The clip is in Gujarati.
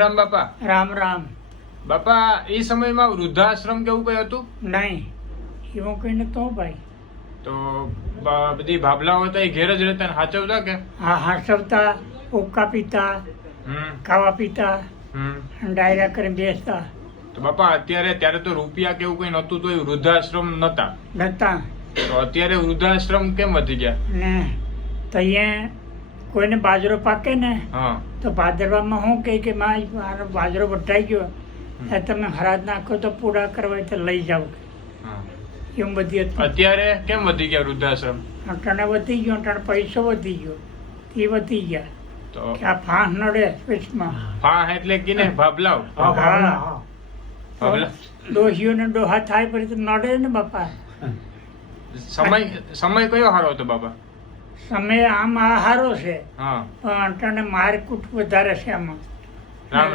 રામ બાપા. રામ રામ. બાપા એ સમયમાં વૃદ્ધાશ્રમ કેવું કઈ હતું? નહીં, એવું કઈ નતો ભાઈ. તો બધી ભાભલાઓ હતા એ ઘેર જ રહેતા ને હાચવતા કે? હા, હાસવતા, ઉક્કા પીતા, ખાવા પીતા, ડાયરા કરીને બેસતા. તો બાપા ત્યારે તો રૂપિયા કેવું કઈ નતું તો વૃદ્ધાશ્રમ નતા. તો અત્યારે વૃદ્ધાશ્રમ કેમ વધી ગયા? ને તો અહીંયા કોઈને બાજરો પાકે ને તો ભાદરવામાં શું કહે કે મારો બાજરો વટાઈ ગયો, તમે હરાજ નાખો તો પૂરા કરવા તો લઈ જાઓ. એવું બધી હતું. અત્યારે કેમ વધી ગયા વૃદ્ધાશ્રમ? અટાણે વધી ગયો, અટાણે પૈસો વધી ગયો, એ વધી ગયા. તો કે આ ફાંસ નડે સ્પેસમાં. ફાંસ એટલે કીને ભાભલાવ. ડોહીઓને ડોહા થાય પછી તો નડે ને બાપા. સમય કયો સારો હતો બાપા? સમય આમ આ સારો છે, હા, પણ અટાણે મારકૂટ વધારે છે આમાં. રામ